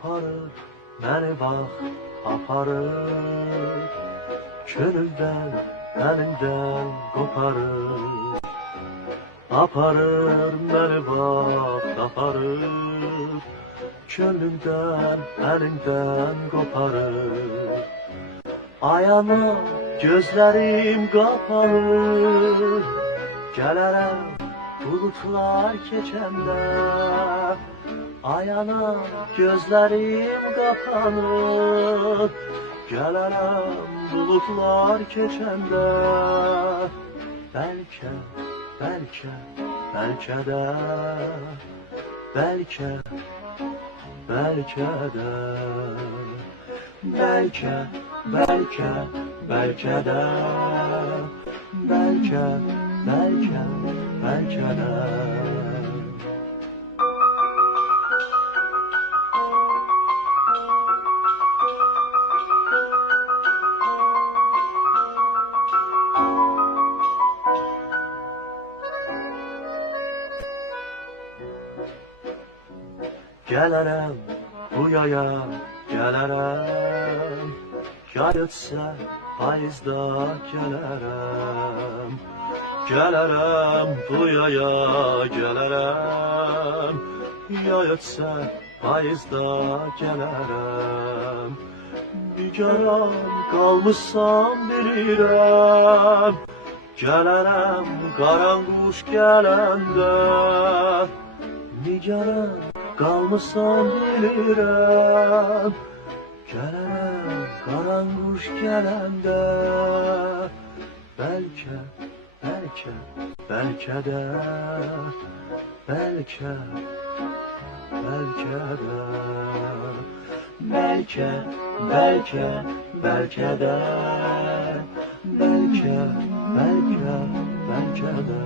aparır, məni bax, aparır. Könüldən, əlimdən qoparır. Aparır, məni bax, aparır. Könlümdən, əlimdən qoparır. Ayana gözlərim qapanır. Gələrəm bulutlar keçəndə. Ayana gözlərim qapanır. Gələrəm bulutlar keçəndə. Bəlkə, bəlkə, bəlkə də, bəlkə, bəlkə də, bəlkə, bəlkə, bəlkə də, bəlkə, bəlkə, bəlkə də. Gələrəm bu yaya, gələrəm. Yay ötsə payızda gələrəm. Gələrəm bu yaya, gələrəm. Yay ötsə payızda gələrəm. Nigaran qalmışsam bilirəm. Gələrəm qaranquş gələndə. Nigaran qalmışam bilirəm. Gələrəm qaranquş gələndə. Bəlkə, bəlkə, bəlkə də, bəlkə, bəlkə də, bəlkə, bəlkə, bəlkə də, bəlkə, bəlkə, bəlkə də.